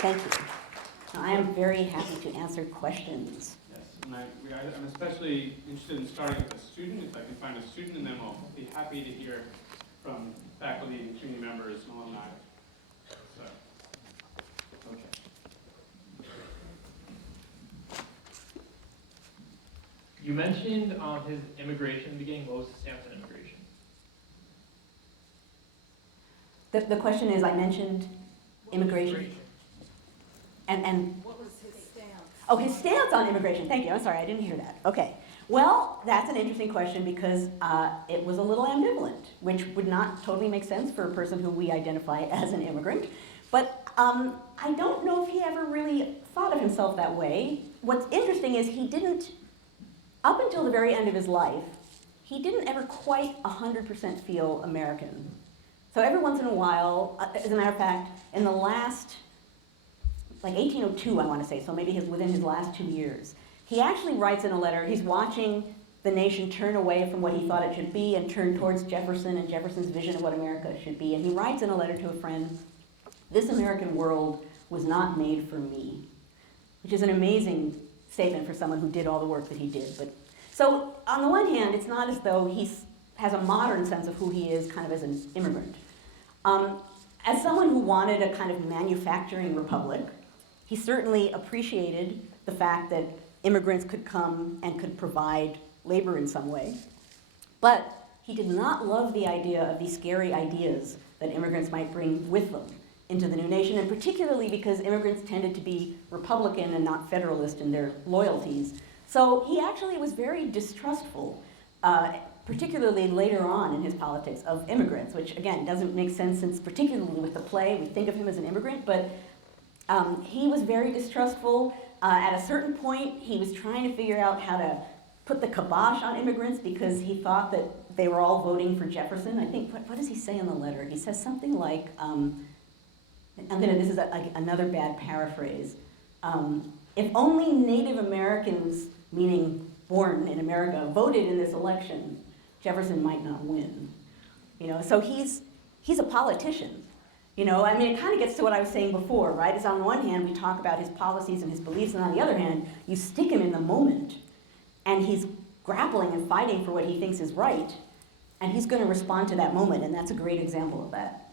Thank you. Now, I am very happy to answer questions. Yes, and I'm especially interested in starting with a student, if I can find a student, and then we'll be happy to hear from faculty and community members and alumni. So, okay. You mentioned his immigration beginning. What was his stance on immigration? The question is, I mentioned immigration. And what was his stance? Oh, his stance on immigration. Thank you. I'm sorry, I didn't hear that. Okay. Well, that's an interesting question because it was a little ambivalent, which would not totally make sense for a person who we identify as an immigrant. But I don't know if he ever really thought of himself that way. What's interesting is he didn't, up until the very end of his life, he didn't ever quite 100% feel American. So every once in a while, as a matter of fact, in the last, like 1802, I want to say, so maybe within his last 2 years, he actually writes in a letter, he's watching the nation turn away from what he thought it should be and turn towards Jefferson and Jefferson's vision of what America should be. And he writes in a letter to a friend, "This American world was not made for me," which is an amazing statement for someone who did all the work that he did. But so on the one hand, it's not as though he has a modern sense of who he is kind of as an immigrant. As someone who wanted a kind of manufacturing republic, he certainly appreciated the fact that immigrants could come and could provide labor in some way. But he did not love the idea of these scary ideas that immigrants might bring with them into the new nation, and particularly because immigrants tended to be Republican and not Federalist in their loyalties. So he actually was very distrustful, particularly later on in his politics, of immigrants, which again doesn't make sense since particularly with the play, we think of him as an immigrant, but he was very distrustful. At a certain point, he was trying to figure out how to put the kibosh on immigrants because he thought that they were all voting for Jefferson. I think, what does he say in the letter? He says something like, this is another bad paraphrase, if only Native Americans, meaning born in America, voted in this election, Jefferson might not win. You know, so he's a politician. You know, I mean, it kind of gets to what I was saying before, right? Is on the one hand, we talk about his policies and his beliefs, and on the other hand, you stick him in the moment, and he's grappling and fighting for what he thinks is right, and he's going to respond to that moment, and that's a great example of that.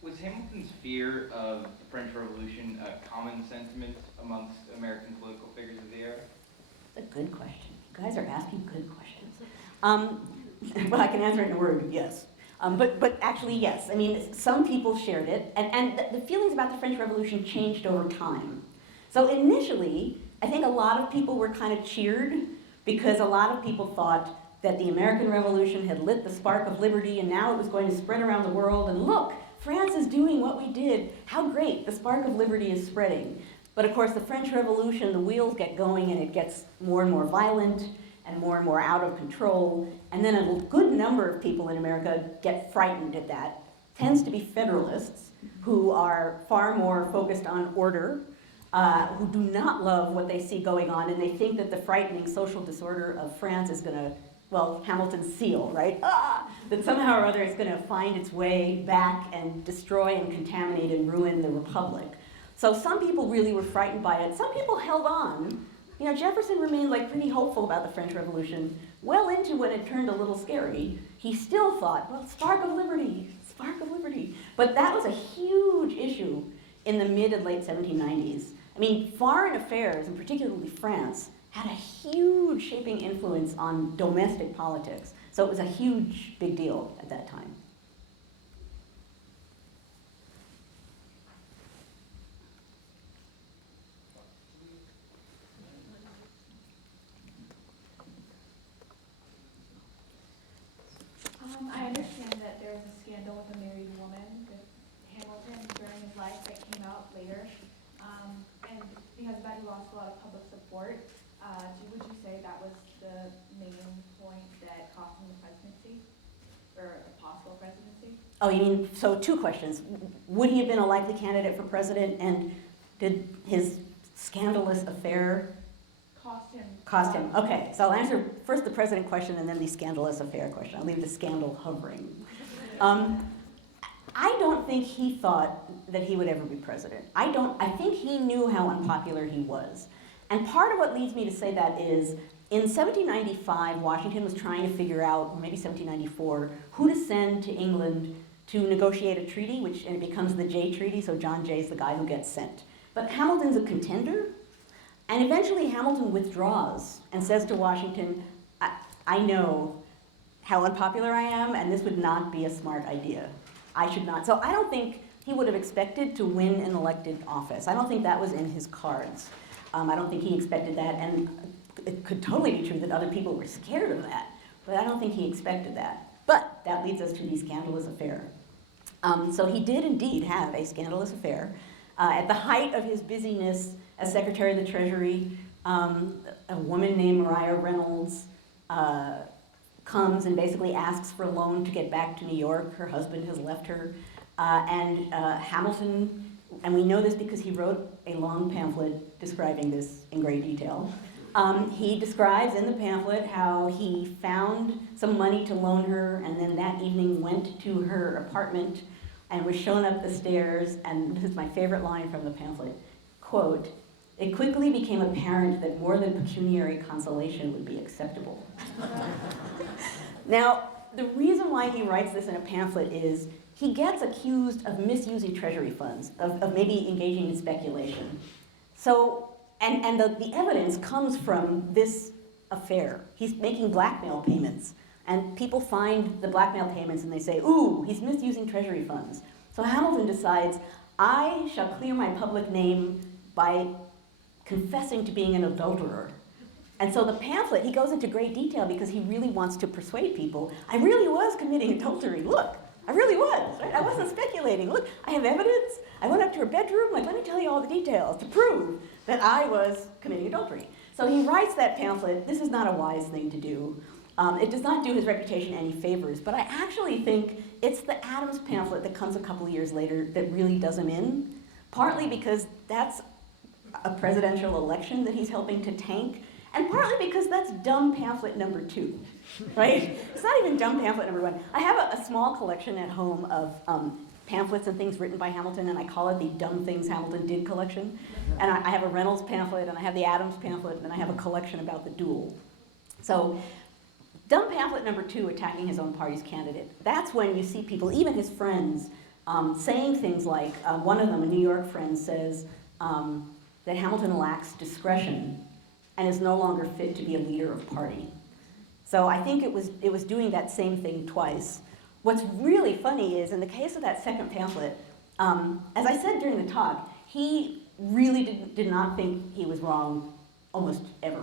Was Hamilton's fear of the French Revolution a common sentiment amongst American political figures of the era? That's a good question. You guys are asking good questions. Well, I can answer it in a word, yes. But actually, yes. I mean, some people shared it, and the feelings about the French Revolution changed over time. So initially, I think a lot of people were kind of cheered because a lot of people thought that the American Revolution had lit the spark of liberty and now it was going to spread around the world, and look, France is doing what we did. How great, the spark of liberty is spreading. But of course, the French Revolution, the wheels get going and it gets more and more violent and more out of control. And then a good number of people in America get frightened at that. Tends to be Federalists who are far more focused on order, who do not love what they see going on, and they think that the frightening social disorder of France is gonna, well, Hamilton's seal, right? That somehow or other it's gonna find its way back and destroy and contaminate and ruin the Republic. So some people really were frightened by it. Some people held on. You know, Jefferson remained like pretty hopeful about the French Revolution. Well into when it turned a little scary, he still thought, well, spark of liberty, spark of liberty. But that was a huge issue in the mid and late 1790s. I mean, foreign affairs, and particularly France, had a huge shaping influence on domestic politics. So it was a huge, big deal at that time. I understand that there was a scandal with a married woman with Hamilton during his life that came out later. And because of that, he lost a lot of public support. Would you say that was the main point that cost him the presidency, or a possible presidency? Oh, you mean, so two questions. Would he have been a likely candidate for president, and did his scandalous affair cost him? Okay, so I'll answer first the president question and then the scandalous affair question. I'll leave the scandal hovering. I don't think he thought that he would ever be president. I think he knew how unpopular he was. And part of what leads me to say that is, in 1795, Washington was trying to figure out, or maybe 1794, who to send to England to negotiate a treaty, and it becomes the Jay Treaty, so John Jay is the guy who gets sent. But Hamilton's a contender, and eventually Hamilton withdraws and says to Washington, I know how unpopular I am, and this would not be a smart idea. I should not. So I don't think he would have expected to win an elected office. I don't think that was in his cards. I don't think he expected that, and it could totally be true that other people were scared of that, but I don't think he expected that. But that leads us to the scandalous affair. So he did indeed have a scandalous affair. At the height of his busyness as Secretary of the Treasury, a woman named Maria Reynolds comes and basically asks for a loan to get back to New York. Her husband has left her. And Hamilton, and we know this because he wrote a long pamphlet describing this in great detail. He describes in the pamphlet how he found some money to loan her, and then that evening went to her apartment and was shown up the stairs, and this is my favorite line from the pamphlet, quote, "It quickly became apparent that more than pecuniary consolation would be acceptable." Now, the reason why he writes this in a pamphlet is he gets accused of misusing treasury funds, of maybe engaging in speculation. So, and the evidence comes from this affair. He's making blackmail payments, and people find the blackmail payments and they say, ooh, he's misusing treasury funds. So Hamilton decides, I shall clear my public name by confessing to being an adulterer. And so the pamphlet, he goes into great detail because he really wants to persuade people, I really was committing adultery, look, I really was, right? I wasn't speculating, look, I have evidence, I went up to her bedroom, like, let me tell you all the details to prove that I was committing adultery. So he writes that pamphlet. This is not a wise thing to do. It does not do his reputation any favors, but I actually think it's the Adams pamphlet that comes a couple years later that really does him in, partly because that's a presidential election that he's helping to tank, and partly because that's dumb pamphlet number 2, right? It's not even dumb pamphlet number 1. I have a small collection at home of pamphlets and things written by Hamilton, and I call it the Dumb Things Hamilton Did collection. And I have a Reynolds pamphlet, and I have the Adams pamphlet, and I have a collection about the duel. So, dumb pamphlet number 2, attacking his own party's candidate. That's when you see people, even his friends, saying things like, one of them, a New York friend, says that Hamilton lacks discretion and is no longer fit to be a leader of party. So I think it was doing that same thing twice. What's really funny is, in the case of that second pamphlet, as I said during the talk, he really did not think he was wrong almost ever.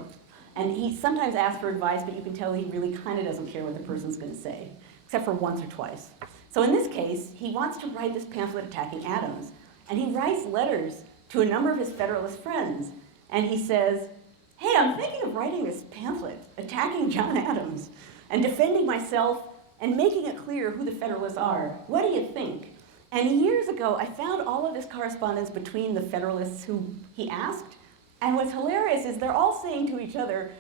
And he sometimes asks for advice, but you can tell he really kind of doesn't care what the person's going to say, except for once or twice. So in this case, he wants to write this pamphlet attacking Adams, and he writes letters to a number of his Federalist friends, and he says, hey, I'm thinking of writing this pamphlet attacking John Adams and defending myself and making it clear who the Federalists are. What do you think? And years ago, I found all of this correspondence between the Federalists who he asked, and what's hilarious is they're all saying to each other,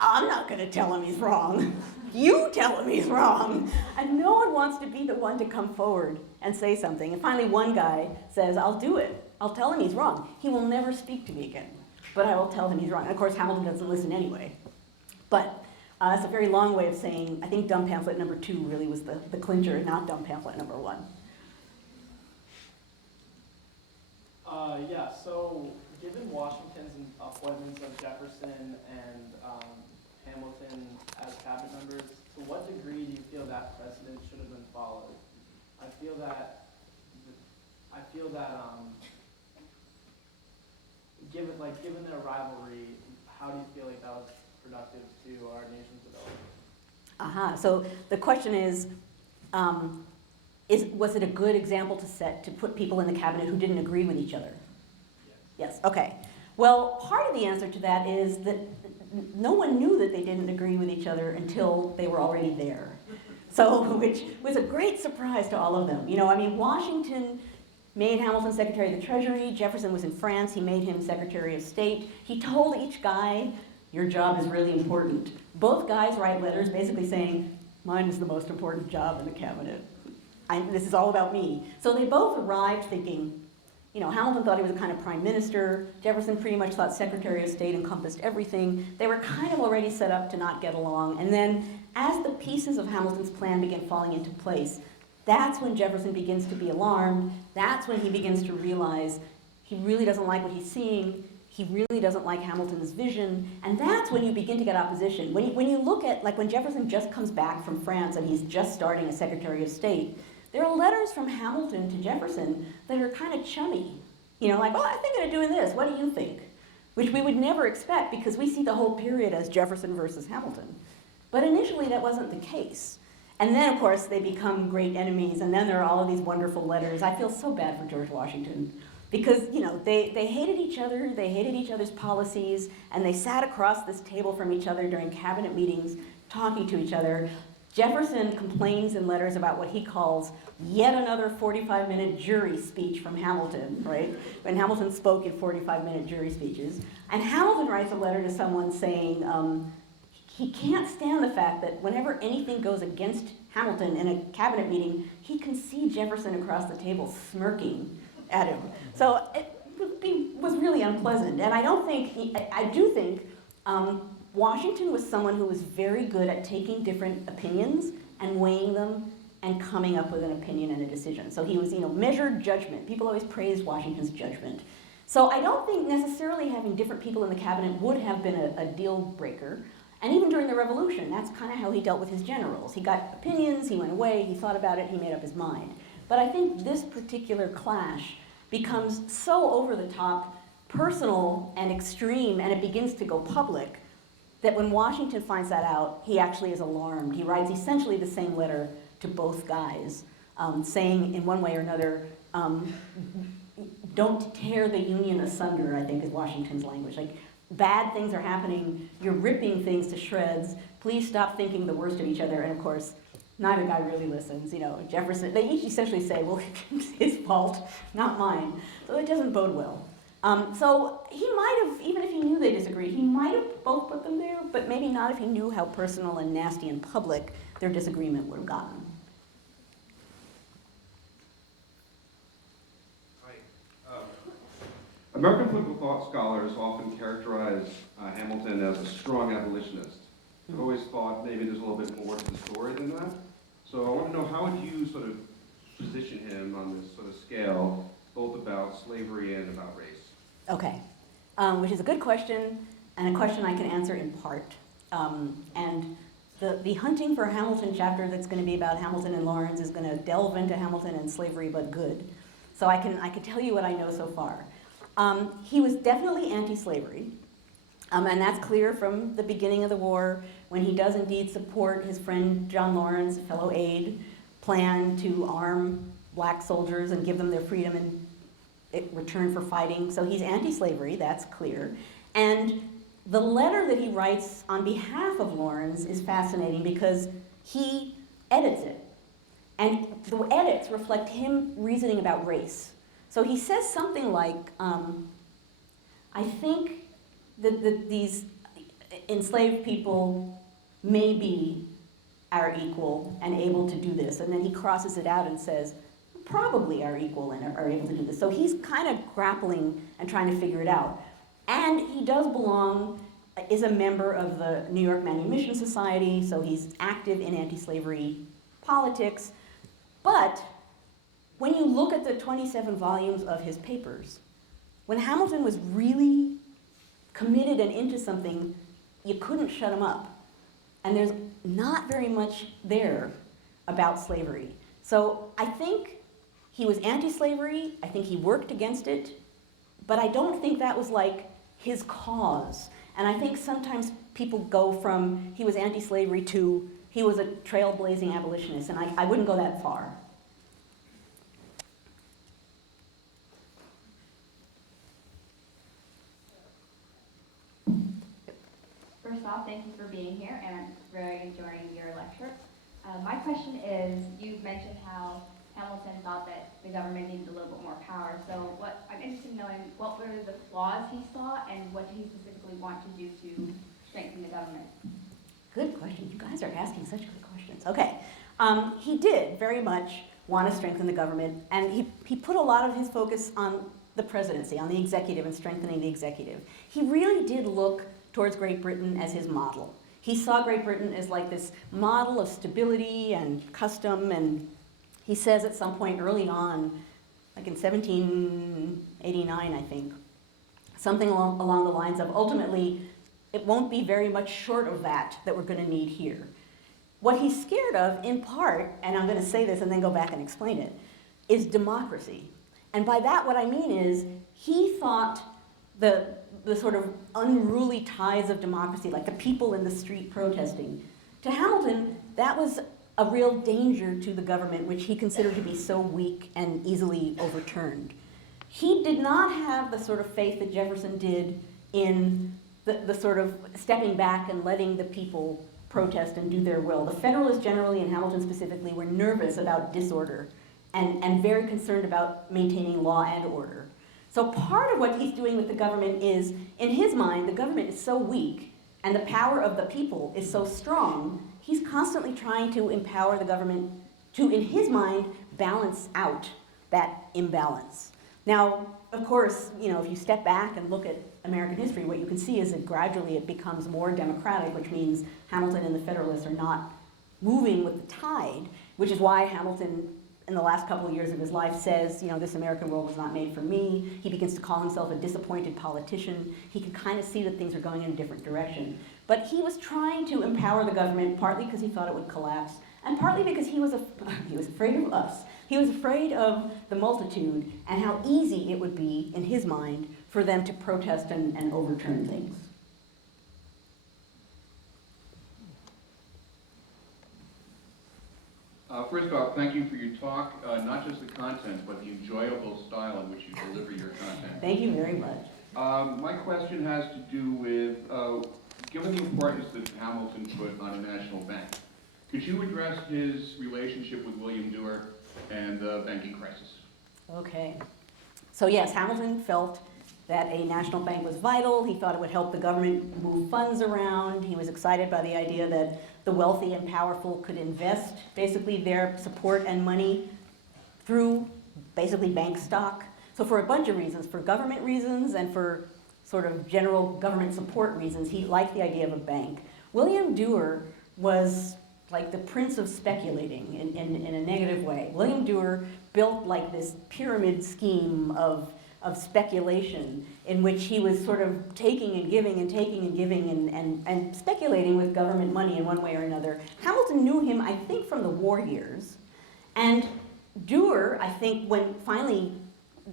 I'm not going to tell him he's wrong. You tell him he's wrong. And no one wants to be the one to come forward and say something. And finally, one guy says, I'll do it. I'll tell him he's wrong. He will never speak to me again, but I will tell him he's wrong. And of course, Hamilton doesn't listen anyway. But it's a very long way of saying, I think dumb pamphlet number 2 really was the clincher, not dumb pamphlet number 1. Yeah, so given Washington's appointments of Jefferson and Hamilton as cabinet members, to what degree do you feel that precedent should have been followed? I feel that given their rivalry, how do you feel like that was productive to our nation's development? So the question is, was it a good example to set to put people in the cabinet who didn't agree with each other? Yes, okay. Well, part of the answer to that is that no one knew that they didn't agree with each other until they were already there. So, which was a great surprise to all of them. You know, I mean, Washington made Hamilton Secretary of the Treasury. Jefferson was in France. He made him Secretary of State. He told each guy, your job is really important. Both guys write letters basically saying, mine is the most important job in the cabinet. this is all about me. So they both arrived thinking, you know, Hamilton thought he was a kind of prime minister. Jefferson pretty much thought Secretary of State encompassed everything. They were kind of already set up to not get along. And then as the pieces of Hamilton's plan begin falling into place, that's when Jefferson begins to be alarmed. That's when he begins to realize he really doesn't like what he's seeing. He really doesn't like Hamilton's vision. And that's when you begin to get opposition. When you look at, like when Jefferson just comes back from France and he's just starting as Secretary of State, there are letters from Hamilton to Jefferson that are kind of chummy. You know, like, oh, I think I'm doing this. What do you think? Which we would never expect because we see the whole period as Jefferson versus Hamilton. But initially that wasn't the case. And then, of course, they become great enemies. And then there are all of these wonderful letters. I feel so bad for George Washington because, you know, they hated each other. They hated each other's policies. And they sat across this table from each other during cabinet meetings talking to each other. Jefferson complains in letters about what he calls yet another 45-minute jury speech from Hamilton, right? When Hamilton spoke in 45-minute jury speeches. And Hamilton writes a letter to someone saying he can't stand the fact that whenever anything goes against Hamilton in a cabinet meeting, he can see Jefferson across the table smirking at him. So it was really unpleasant. And I don't think, I do think Washington was someone who was very good at taking different opinions and weighing them and coming up with an opinion and a decision. So he was, you know, measured judgment. People always praised Washington's judgment. So I don't think necessarily having different people in the cabinet would have been a deal breaker. And even during the Revolution, that's kind of how he dealt with his generals. He got opinions, he went away, he thought about it, he made up his mind. But I think this particular clash becomes so over the top, personal and extreme, and it begins to go public, that when Washington finds that out, he actually is alarmed. He writes essentially the same letter to both guys, saying in one way or another, don't tear the Union asunder, I think is Washington's language. Like, bad things are happening, you're ripping things to shreds, please stop thinking the worst of each other. And of course, neither guy really listens. You know, Jefferson, they each essentially say, well, it's his fault, not mine. So it doesn't bode well. So he might have, even if he knew they disagreed, he might have both put them there, but maybe not if he knew how personal and nasty and public their disagreement would have gotten. American political thought scholars often characterize Hamilton as a strong abolitionist. I've always thought maybe there's a little bit more to the story than that. So I want to know, how would you sort of position him on this sort of scale, both about slavery and about race? Okay, which is a good question, and a question I can answer in part. And the Hunting for Hamilton chapter that's going to be about Hamilton and Lawrence is going to delve into Hamilton and slavery, but good. So I can tell you what I know so far. He was definitely anti-slavery, and that's clear from the beginning of the war, when he does indeed support his friend John Lawrence, a fellow aide, plan to arm black soldiers and give them their freedom in return for fighting. So he's anti-slavery, that's clear. And the letter that he writes on behalf of Lawrence is fascinating because he edits it. And the edits reflect him reasoning about race. So he says something like, I think that these enslaved people may be our equal and able to do this. And then he crosses it out and says, probably are equal and are able to do this. So he's kind of grappling and trying to figure it out. And he does belong, is a member of the New York Manumission Society, so he's active in anti-slavery politics. But when you look at the 27 volumes of his papers, when Hamilton was really committed and into something, you couldn't shut him up. And there's not very much there about slavery. So I think he was anti-slavery, I think he worked against it, but I don't think that was like his cause. And I think sometimes people go from he was anti-slavery to he was a trailblazing abolitionist, and I wouldn't go that far. First off, thank you for being here, and I'm very enjoying your lecture. My question is, you've mentioned how Hamilton thought that the government needed a little bit more power. So I'm interested in knowing what were the flaws he saw and what did he specifically want to do to strengthen the government? Good question. You guys are asking such good questions. Okay. He did very much want to strengthen the government, and he put a lot of his focus on the presidency, on the executive and strengthening the executive. He really did look towards Great Britain as his model. He saw Great Britain as like this model of stability and custom, and he says at some point early on, like in 1789, I think, something along the lines of, ultimately, it won't be very much short of that we're going to need here. What he's scared of, in part, and I'm going to say this and then go back and explain it, is democracy. And by that, what I mean is, he thought the sort of unruly ties of democracy, like the people in the street protesting, to Hamilton, that was a real danger to the government, which he considered to be so weak and easily overturned. He did not have the sort of faith that Jefferson did in the sort of stepping back and letting the people protest and do their will. The Federalists generally, and Hamilton specifically, were nervous about disorder and very concerned about maintaining law and order. So part of what he's doing with the government is, in his mind, the government is so weak and the power of the people is so strong, he's constantly trying to empower the government to, in his mind, balance out that imbalance. Now, of course, if you step back and look at American history, what you can see is that gradually it becomes more democratic, which means Hamilton and the Federalists are not moving with the tide, which is why Hamilton, in the last couple of years of his life, says, this American world was not made for me. He begins to call himself a disappointed politician. He can kind of see that things are going in a different direction. But he was trying to empower the government, partly because he thought it would collapse, and partly because he was afraid of us. He was afraid of the multitude and how easy it would be, in his mind, for them to protest and overturn things. First off, thank you for your talk, not just the content, but the enjoyable style in which you deliver your content. Thank you very much. My question has to do with, given the importance that Hamilton put on a national bank, could you address his relationship with William Dewar and the banking crisis? Okay. So yes, Hamilton felt that a national bank was vital. He thought it would help the government move funds around. He was excited by the idea that the wealthy and powerful could invest basically their support and money through basically bank stock. So for a bunch of reasons, for government reasons and for sort of general government support reasons, he liked the idea of a bank. William Dewar was like the prince of speculating in a negative way. William Dewar built like this pyramid scheme of speculation in which he was sort of taking and giving and taking and giving and speculating with government money in one way or another. Hamilton knew him, I think, from the war years. And Dewar, I think, when finally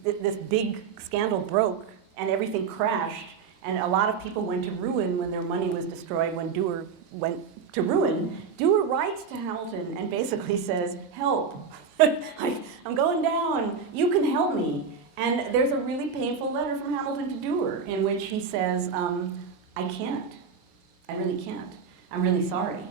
this big scandal broke and everything crashed and a lot of people went to ruin when their money was destroyed, when Dewar went to ruin, Dewar writes to Hamilton and basically says, help, I'm going down, you can help me. And there's a really painful letter from Hamilton to Dewar in which he says, I can't, I really can't, I'm really sorry.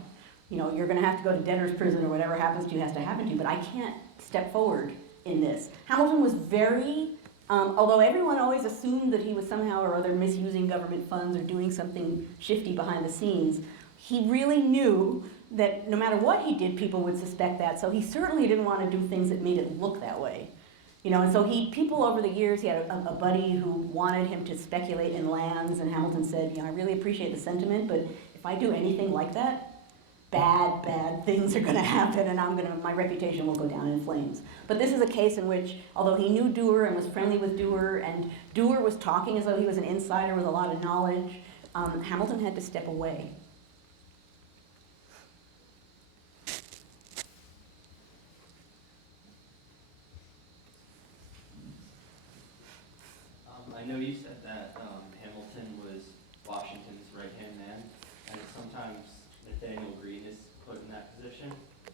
You're gonna have to go to debtor's prison or whatever happens to you has to happen to you, but I can't step forward in this. Hamilton was very, although everyone always assumed that he was somehow or other misusing government funds or doing something shifty behind the scenes, he really knew that no matter what he did, people would suspect that, so he certainly didn't want to do things that made it look that way. And so people over the years, he had a buddy who wanted him to speculate in lands, and Hamilton said, I really appreciate the sentiment, but if I do anything like that, bad things are gonna happen, and my reputation will go down in flames. But this is a case in which, although he knew Dewar and was friendly with Dewar, and Dewar was talking as though he was an insider with a lot of knowledge, Hamilton had to step away. I know you said that Hamilton was Washington's right-hand man, and sometimes Nathaniel Green is put in that position.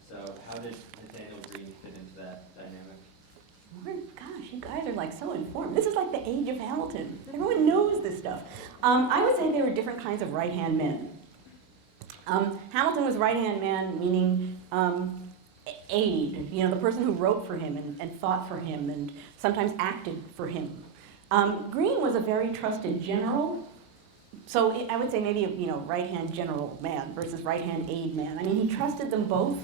So how did Nathaniel Green fit into that dynamic? Gosh, you guys are like so informed. This is like the age of Hamilton. Everyone knows this stuff. I would say there were different kinds of right-hand men. Hamilton was right-hand man, meaning aide, the person who wrote for him and thought for him and sometimes acted for him. Green was a very trusted general, so I would say maybe right-hand general man versus right-hand aide man. I mean, he trusted them both.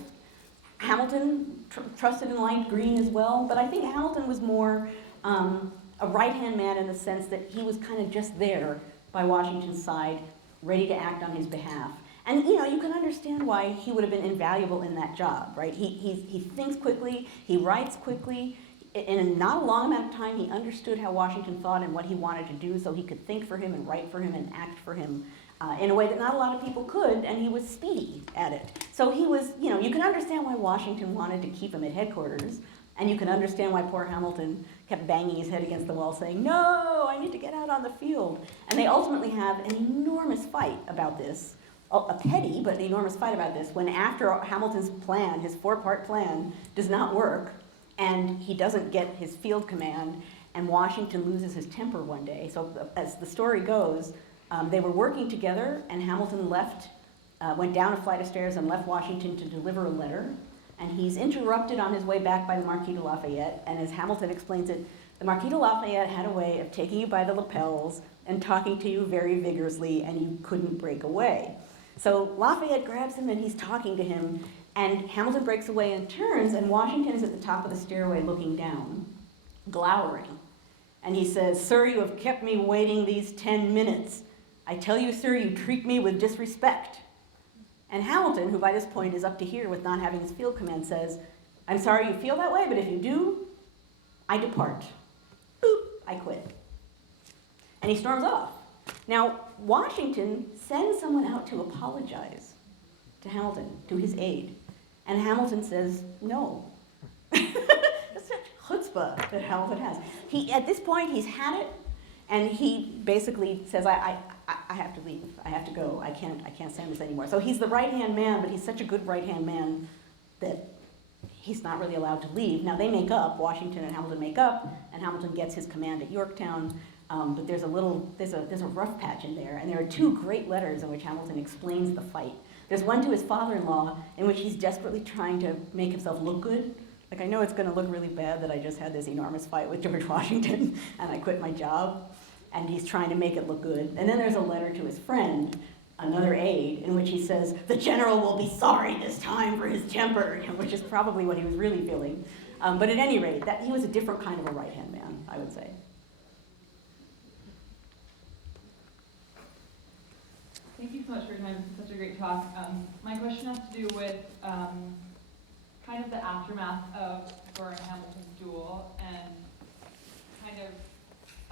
Hamilton trusted and liked Green as well, but I think Hamilton was more a right-hand man in the sense that he was kind of just there by Washington's side, ready to act on his behalf. And you know, you can understand why he would have been invaluable in that job, right? He thinks quickly, he writes quickly. In not a long amount of time, he understood how Washington thought and what he wanted to do, so he could think for him and write for him and act for him in a way that not a lot of people could, and he was speedy at it. So he was, you know, you can understand why Washington wanted to keep him at headquarters, and you can understand why poor Hamilton kept banging his head against the wall saying, no, I need to get out on the field. And they ultimately have an enormous fight about this, a petty but an enormous fight about this, when after Hamilton's plan, his 4-part plan, does not work, and he doesn't get his field command, and Washington loses his temper one day. So as the story goes, they were working together, and Hamilton went down a flight of stairs and left Washington to deliver a letter. And he's interrupted on his way back by the Marquis de Lafayette. And as Hamilton explains it, the Marquis de Lafayette had a way of taking you by the lapels and talking to you very vigorously, and you couldn't break away. So Lafayette grabs him, and he's talking to him. And Hamilton breaks away and turns, and Washington is at the top of the stairway looking down, glowering. And he says, sir, you have kept me waiting these 10 minutes. I tell you, sir, you treat me with disrespect. And Hamilton, who by this point is up to here with not having his field command, says, I'm sorry you feel that way, but if you do, I depart. Boop, I quit. And he storms off. Now, Washington sends someone out to apologize to Hamilton, to his aide. And Hamilton says, no. That's such chutzpah that Hamilton has. At this point, he's had it, and he basically says, I have to leave. I have to go. I can't stand this anymore. So he's the right-hand man, but he's such a good right-hand man that he's not really allowed to leave. Now they make up, Washington and Hamilton make up, and Hamilton gets his command at Yorktown. But there's a rough patch in there, and there are 2 great letters in which Hamilton explains the fight. There's one to his father-in-law in which he's desperately trying to make himself look good. Like, I know it's going to look really bad that I just had this enormous fight with George Washington and I quit my job. And he's trying to make it look good. And then there's a letter to his friend, another aide, in which he says, the general will be sorry this time for his temper, which is probably what he was really feeling. But at any rate, he was a different kind of a right-hand man, I would say. Thank you so much for your time. Such a great talk. My question has to do with kind of the aftermath of Burr and Hamilton's duel, and kind of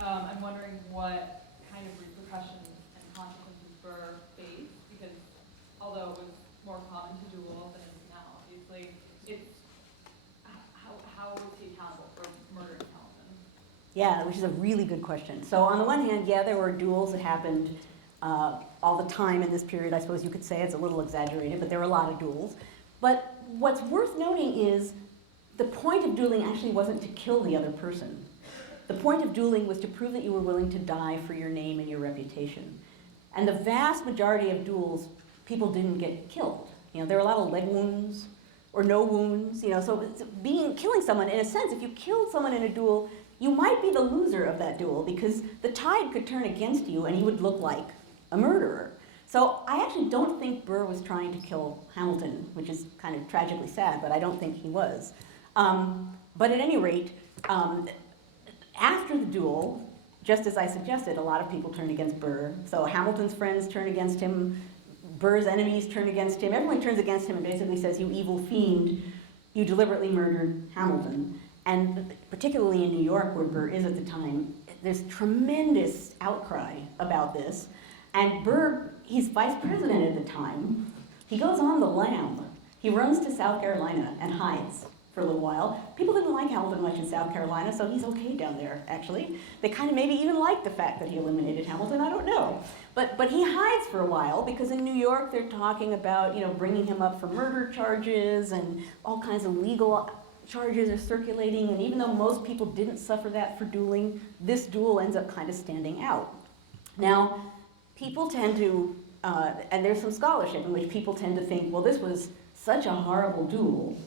I'm wondering what kind of repercussions and consequences Burr faced, because although it was more common to duel than it is now, obviously, how was he accountable for murdering Hamilton? Yeah, which is a really good question. So on the one hand, yeah, there were duels that happened all the time in this period. I suppose you could say it's a little exaggerated, but there were a lot of duels. But what's worth noting is the point of dueling actually wasn't to kill the other person. The point of dueling was to prove that you were willing to die for your name and your reputation. And the vast majority of duels, people didn't get killed. You know, there were a lot of leg wounds or no wounds. You know, so killing someone, in a sense, if you killed someone in a duel, you might be the loser of that duel because the tide could turn against you and you would look like a murderer. So I actually don't think Burr was trying to kill Hamilton, which is kind of tragically sad, but I don't think he was. But at any rate, after the duel, just as I suggested, a lot of people turned against Burr. So Hamilton's friends turned against him, Burr's enemies turned against him. Everyone turns against him and basically says, you evil fiend, you deliberately murdered Hamilton. And particularly in New York, where Burr is at the time, there's tremendous outcry about this. And Burr, he's vice president at the time. He goes on the lam. He runs to South Carolina and hides for a little while. People didn't like Hamilton much in South Carolina, so he's okay down there, actually. They kind of maybe even liked the fact that he eliminated Hamilton, I don't know. But he hides for a while, because in New York they're talking about, you know, bringing him up for murder charges, and all kinds of legal charges are circulating, and even though most people didn't suffer that for dueling, this duel ends up kind of standing out. Now, people tend to, and there's some scholarship in which people tend to think, well, this was such a horrible duel,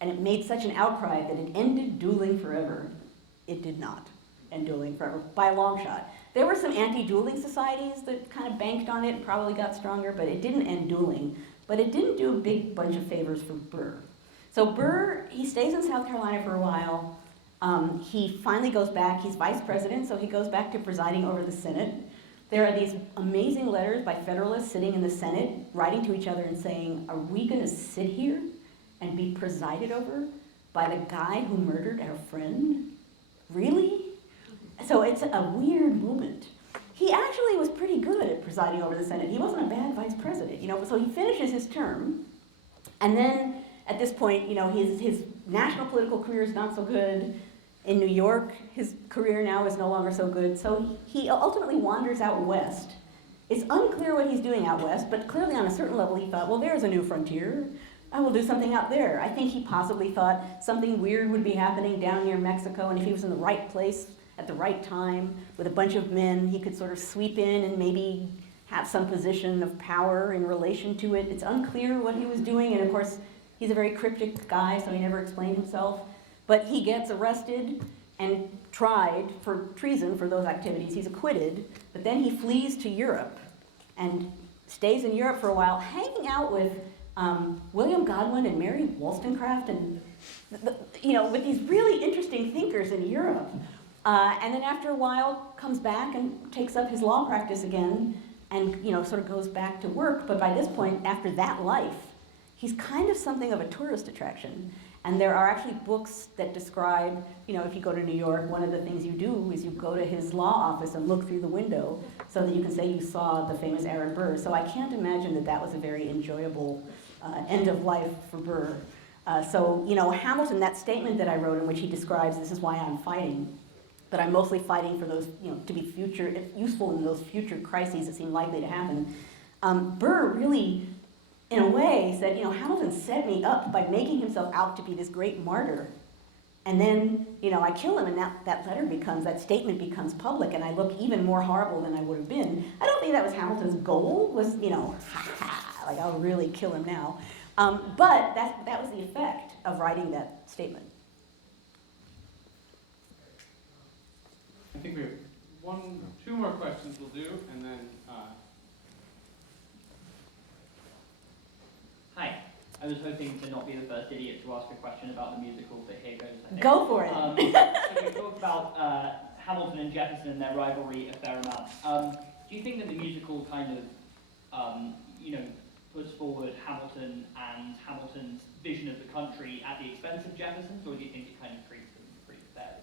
and it made such an outcry that it ended dueling forever. It did not end dueling forever, by a long shot. There were some anti-dueling societies that kind of banked on it and probably got stronger, but it didn't end dueling. But it didn't do a big bunch of favors for Burr. So Burr, he stays in South Carolina for a while. He finally goes back. He's vice president, so he goes back to presiding over the Senate. There are these amazing letters by Federalists sitting in the Senate, writing to each other and saying, are we going to sit here and be presided over by the guy who murdered our friend? Really? So it's a weird moment. He actually was pretty good at presiding over the Senate. He wasn't a bad vice president, so he finishes his term, and then at this point, his national political career is not so good. In New York, his career now is no longer so good, so he ultimately wanders out west. It's unclear what he's doing out west, but clearly on a certain level he thought, well, there's a new frontier. I will do something out there. I think he possibly thought something weird would be happening down near Mexico, and if he was in the right place at the right time with a bunch of men, he could sort of sweep in and maybe have some position of power in relation to it. It's unclear what he was doing, and of course, he's a very cryptic guy, so he never explained himself. But he gets arrested and tried for treason for those activities. He's acquitted, but then he flees to Europe and stays in Europe for a while, hanging out with William Godwin and Mary Wollstonecraft, and with these really interesting thinkers in Europe. And then after a while, comes back and takes up his law practice again, and sort of goes back to work. But by this point, after that life, he's kind of something of a tourist attraction. And there are actually books that describe, if you go to New York, one of the things you do is you go to his law office and look through the window so that you can say you saw the famous Aaron Burr. So I can't imagine that was a very enjoyable end of life for Burr. So Hamilton, that statement that I wrote in which he describes, this is why I'm fighting, but I'm mostly fighting for those, to be useful in those future crises that seem likely to happen. Burr really, in a way, said, Hamilton set me up by making himself out to be this great martyr. And then, I kill him, and that statement becomes public, and I look even more horrible than I would have been. I don't think that was Hamilton's goal, was, like, I'll really kill him now. But that was the effect of writing that statement. I think we have two more questions we'll do, and then, Hi. I was hoping to not be the first idiot to ask a question about the musical, but here goes, I think. Go for it. So we talked about Hamilton and Jefferson and their rivalry a fair amount. Do you think that the musical kind of, puts forward Hamilton and Hamilton's vision of the country at the expense of Jefferson's, or do you think it kind of treats them pretty fairly?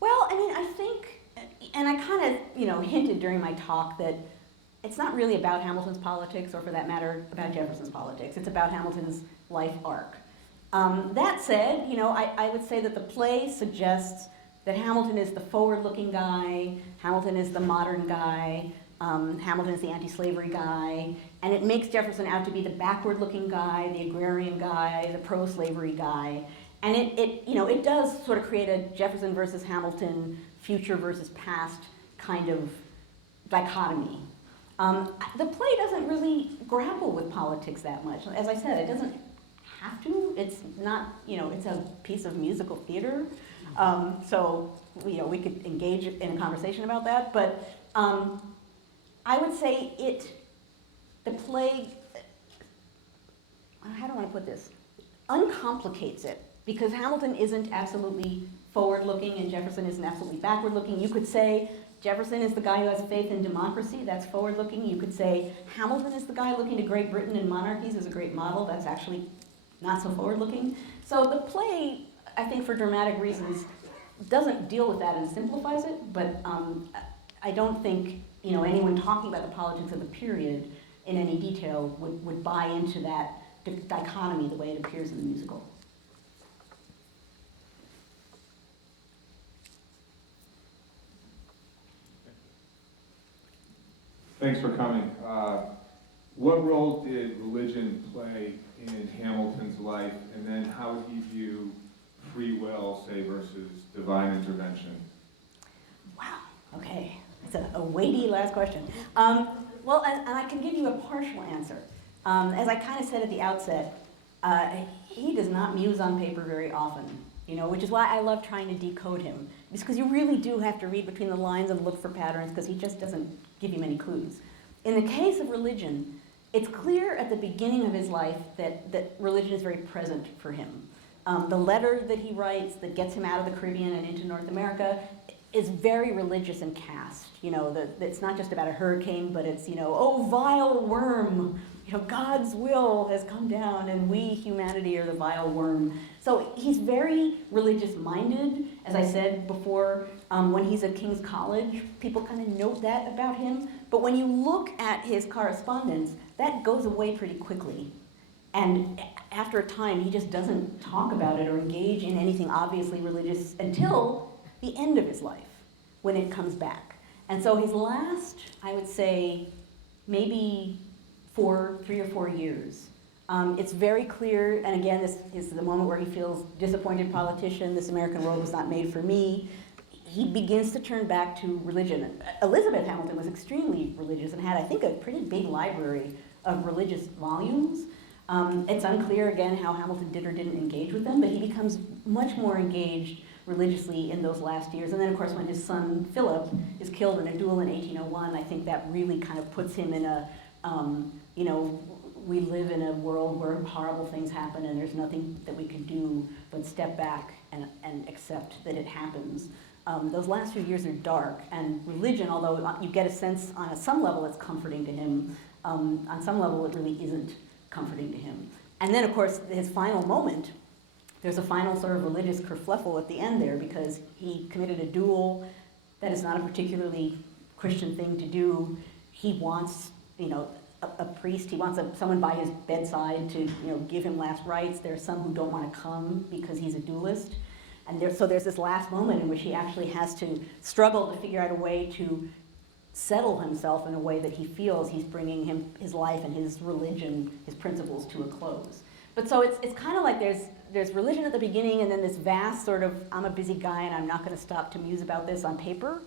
Well, I think, and I kind of, hinted during my talk that it's not really about Hamilton's politics, or for that matter, about Jefferson's politics. It's about Hamilton's life arc. That said, I would say that the play suggests that Hamilton is the forward-looking guy, Hamilton is the modern guy, Hamilton is the anti-slavery guy, and it makes Jefferson out to be the backward-looking guy, the agrarian guy, the pro-slavery guy. And it does sort of create a Jefferson versus Hamilton, future versus past kind of dichotomy. The play doesn't really grapple with politics that much. As I said, it doesn't have to. It's not, it's a piece of musical theater. So, we could engage in a conversation about that. But I would say the play, how do I want to put this? Uncomplicates it. Because Hamilton isn't absolutely forward-looking and Jefferson isn't absolutely backward-looking. You could say Jefferson is the guy who has faith in democracy, that's forward-looking. You could say Hamilton is the guy looking to Great Britain and monarchies as a great model, that's actually not so forward-looking. So the play, I think for dramatic reasons, doesn't deal with that and simplifies it, but I don't think anyone talking about the politics of the period in any detail would buy into that dichotomy the way it appears in the musical. Thanks for coming. What role did religion play in Hamilton's life, and then how would he view free will, say, versus divine intervention? Wow, okay. It's a weighty last question. Well, and I can give you a partial answer. As I kind of said at the outset, he does not muse on paper very often, which is why I love trying to decode him. It's because you really do have to read between the lines and look for patterns, because he just doesn't give you many clues. In the case of religion, it's clear at the beginning of his life that religion is very present for him. The letter that he writes that gets him out of the Caribbean and into North America is very religious in cast. You know, it's not just about a hurricane, but it's, you know, oh, vile worm, you know, God's will has come down and we, humanity, are the vile worm. So he's very religious-minded. As I said before, when he's at King's College, people kind of note that about him. But when you look at his correspondence, that goes away pretty quickly. And after a time, he just doesn't talk about it or engage in anything obviously religious until the end of his life, when it comes back. And so his last, I would say, maybe 3 or 4 years, it's very clear, and again, this is the moment where he feels disappointed politician, this American world was not made for me. He begins to turn back to religion. Elizabeth Hamilton was extremely religious and had, I think, a pretty big library of religious volumes. It's unclear, again, how Hamilton did or didn't engage with them, but he becomes much more engaged religiously in those last years. And then, of course, when his son, Philip, is killed in a duel in 1801, I think that really kind of puts him in a, you know, we live in a world where horrible things happen and there's nothing that we can do but step back and accept that it happens. Those last few years are dark, and religion, although you get a sense on some level it's comforting to him, on some level it really isn't comforting to him. And then, of course, his final moment, there's a final sort of religious kerfluffle at the end there because he committed a duel. That is not a particularly Christian thing to do. He wants, you know, a priest, he wants someone by his bedside to, you know, give him last rites. There are some who don't want to come because he's a duelist. And so there's this last moment in which he actually has to struggle to figure out a way to settle himself in a way that he feels he's bringing his life and his religion, his principles to a close. But so it's kind of like there's religion at the beginning and then this vast sort of, I'm a busy guy and I'm not going to stop to muse about this on paper.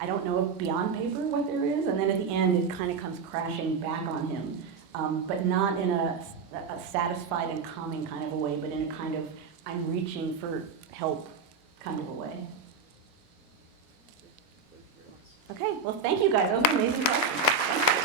I don't know beyond paper what there is. And then at the end it kind of comes crashing back on him, but not in a satisfied and calming kind of a way, but in a kind of, I'm reaching for help kind of a way. Okay, well, thank you guys. Those were amazing questions. Thank you.